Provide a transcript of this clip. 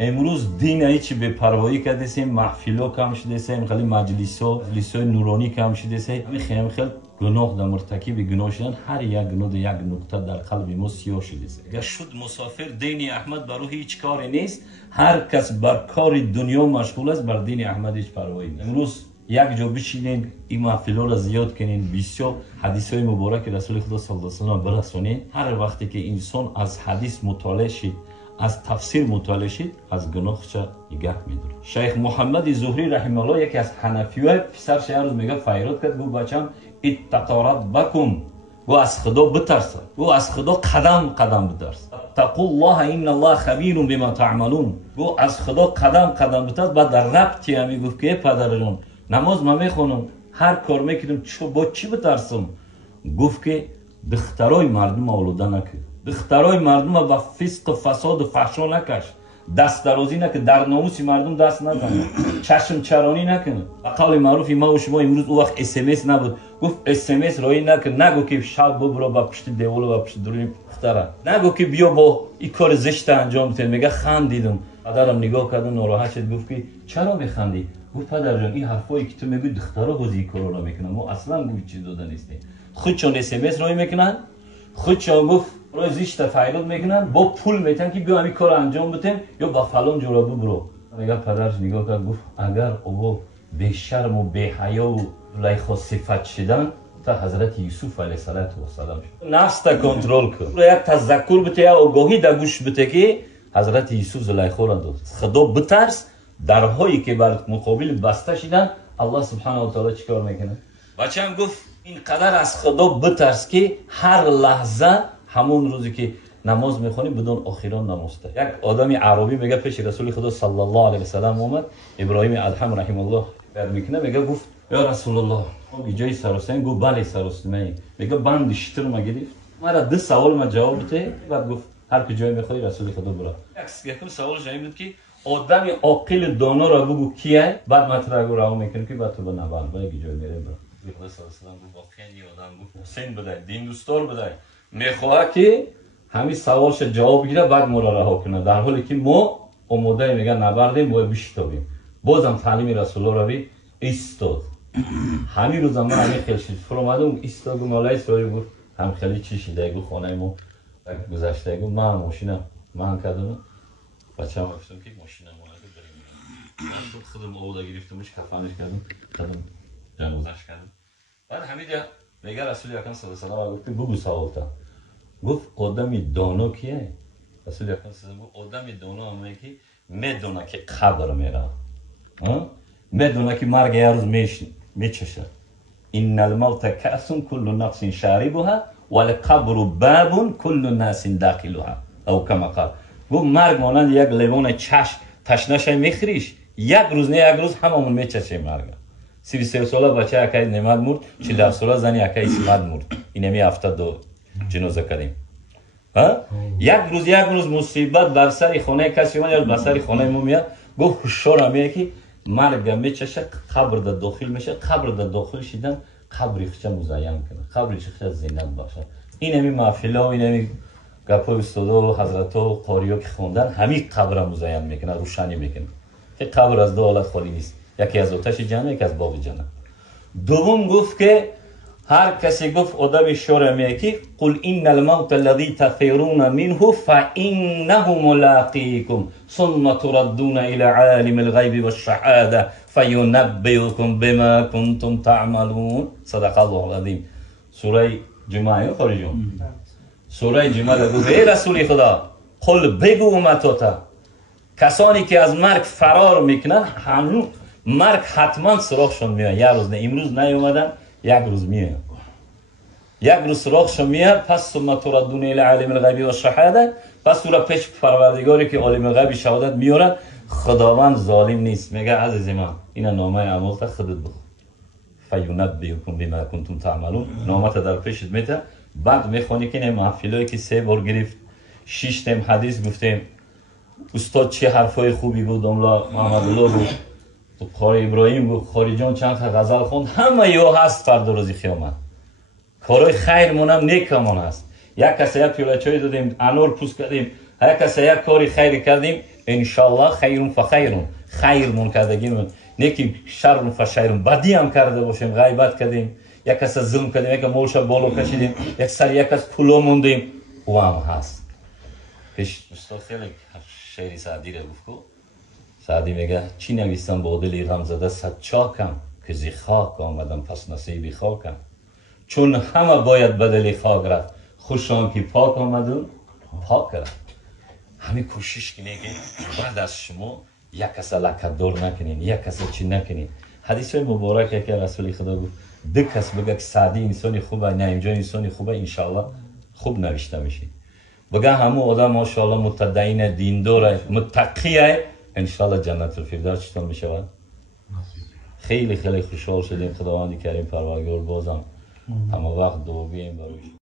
امروز دین هیچی به پروایی کردیم، محفلا کم شدیم، خیلی مجلس‌ها نورانی کم شدیم. خیلی گناه در مرتکب گناه شدن، هر یک گناه یک نقطه در قلب ما سیاه شده است. اگر شد مسافر دین احمد بر او هیچ کاری نیست، هر کس بر کار دنیا مشغول است، بر دین احمد هیچ پروایی نیست. امروز یک جا بشینین این محفلا را زیاد کنین، بسیار حدیث های مبارک رسول خدا صلی الله علیه و سلم برسونین. هر وقتی که انسان از حدیث مطالعه شد، از تفسیر مطالعه شد، از گناهش نگه می‌داره. شیخ محمد زهری رحمه الله یکی از حنفی‌های پسرش روز میگه فریاد کرد، گفت بچم اتقوا ربکم، گو از خدا بترس، گو از خدا قدم قدم بترس. اتقوا الله ان الله خبیر بما تعملون، گو از خدا قدم قدم بترس. بعد در ربطی همی گفت که پدر جان نماز ما میخونم، هر کار میکنم، با چی بترسم؟ گفت که دخترای مردم آلوده نکن، دخترای مردم با فسق و فساد و فحشا نکش، دست درازی نکن، در ناموس مردم دست نزن، چشم چرانی نکن. قول معروف ما و شما امروز او وقت SMS نبود، گفت SMS رای نکن، نگو که شب ببرو با پشت دیوار و پشت دورین دختره، نگو که بیا با این کار زشت انجام بده. میگه خندیدم. پدرم نگاه کرد و ناراحت شد، گفت که چرا میخندی؟ گفت پدر جان این حرفایی که تو میگی دخترها بازی کارو را میکنن، ما اصلا گوی چیز داده نیستیم. خودشون SMS رای میکنن، خودشون گفت رای زشت فریاد میکنن، با پول میتن که بیا همین کار انجام بده یا با فلان جورا برو. میگه پدرش نگاه کرد، گفت اگر او بی شرم و بی حیا و زلیخا صفت شدن تا حضرت یوسف علیه السلام شد. نفس تا کنترل کن، یک تذکر بده یا آگاهی در گوش بده که حضرت یوسف زلیخا را داد. خدا بترس، درهایی که بر مقابل بسته شدن الله سبحانه و تعالی چیکار میکنه؟ بچه‌م گفت اینقدر از خدا بترس که هر لحظه همون روزی که نماز میخونی بدون آخران نمازته. یک آدمی عربی میگه پیش رسول خدا صلی الله علیه و سلم اومد، ابراهیم ادهم رحمه الله یاد میکنه، میگه گفت یا رسول الله ما جای سراسین؟ گفت بله سراسین. میگه بند شتر ما گرفت، مرا دو سوال ما جواب بده. بعد گفت هر کجای میخوای رسول خدا برو. یک سوال جایی بود که آدم عاقل دانا را بگو کیه، بعد مطلب رو میکنه که بعد تو به نبرد با یک جای میره برو. خدا صلی الله علیه و سلم گفت واقعا این آدم بود حسین بده، دین دوستار بده، میخواد که همین سوالش جواب بگیره بعد ما را رها کنه، در حالی که ما آماده میگه نبردیم باید بشتابیم. بازم تعلیم رسول الله روی ایستاد. همین روز ما همین خیلی شد فرامدم ایستاد. مولای سوری بود هم خیلی چی شده، گفت خانه ما گذشته، گفت من ماشینم من کردم. بچه‌م گفتم که ماشینم اومده بریم. من خودم آوردم گرفتمش کفنش کردم، خودم جنازه‌اش کردم. بعد همینجا میگه رسول اکرم صلی الله علیه و آله گفت بگو سوالتا. گفت آدمی دانا کیه؟ رسول اکرم صلی الله علیه و آله آدمی دانا همه که میدونه که قبر میره، میدونه که مرگ یه روز میچشه. ان الموت کأس کل نفس شاربها والقبر باب کل الناس داخلها او کما قال. گفت مرگ مانند یک لیوان چشم تشنه‌ش میخریش، یک روز نه یک روز هممون میچشه مرگ. 33 ساله بچه اکای نماد مرد، 47 ساله زنی اکای اسماد مرد. اینمی 72 جنازه کردیم. یک روز مصیبت در سر خانه کسی میاد یا بر سر خانه ما میاد، گفت هوشیار میگه که مرگ میچشه، قبر در داخل میشه، قبر در داخل شدن قبر خودش مزین کنه، قبر خودش زینت باشه. اینمی محفلا و اینمی گپای استادا و حضرتا و قاری‌ها که خوندن همین قبر مزین میکنه، روشنی میکنه که قبر از دو حالت خالی نیست، یکی از آتش جهنم، یکی از باغ جهنم. دوم گفت که هر کسی گفت آدم شور میگه که قل ان الموت الذي تفرون منه فانه ملاقيكم ثم تردون الى عالم الغيب والشهاده فينبئكم بما كنتم تعملون. صدق الله العظیم. سوره جمعه خارجون. سوره جمعه گفت ای رسول خدا قل بگو امتاتا، کسانی که از مرگ فرار میکنن هنوز مرگ حتما سراغشون میاد. یک روز نه امروز نیومدن، یک روز میاد، یک روز سراغشون میاد. پس ثم تردون الی عالم الغیب و الشهاده، پس تو را پیش پروردگاری که عالم غیب شهادت میارن. خداوند ظالم نیست، میگه عزیز من اینا نامه اعمال تا خودت بخون، فینبئکم بما کنتم تعملون. نامه در پیشت میته. بعد میخونی که این محفلایی که 3 بار گرفت 6 تم حدیث گفتیم، استاد چه حرفای خوبی بود، املا محمد الله بود، قاری ابراهیم بود، قاری جان چند تا غزل خوند، همه یا هست فردا روز قیامت. کارهای خیرمون هم نیکمون هست. یک کسی یک پیاله چای دادیم، انار پوست کردیم، یک کسی یک کاری خیر کردیم، انشالله خیرون فخیرون خیرمون کردگیم نه که شرم فشیرون بدی هم کرده باشیم غیبت کردیم یک کس ظلم کردیم یک مولش بالا کشیدیم یک سر یک کس پولو موندیم او هم هست پیش استاد خیلی شعری سعدی رو گفت سعدی میگه چی نویسم با دلی غم زده صد چاکم که زی خاک آمدم پس نصیبی خاکم چون همه باید به دلی خاک رفت خوشان که پاک آمدون پاک رفت همین کوشش کنید که بعد از شما یک کس لکدار نکنین یک کس چی نکنین حدیث های مبارکه که رسول خدا گفت دو کس بگه که سعدی انسانی خوبه نه اینجا انسانی خوبه انشالله خوب نوشته میشین بگه همون آدم ماشاءالله متدین دینداره متقیه انشالله جنت الفردوس چطور میشود خیلی خیلی خوشحال شدیم خداوند کریم پروردگار بازم همه وقت دعا بگیم برای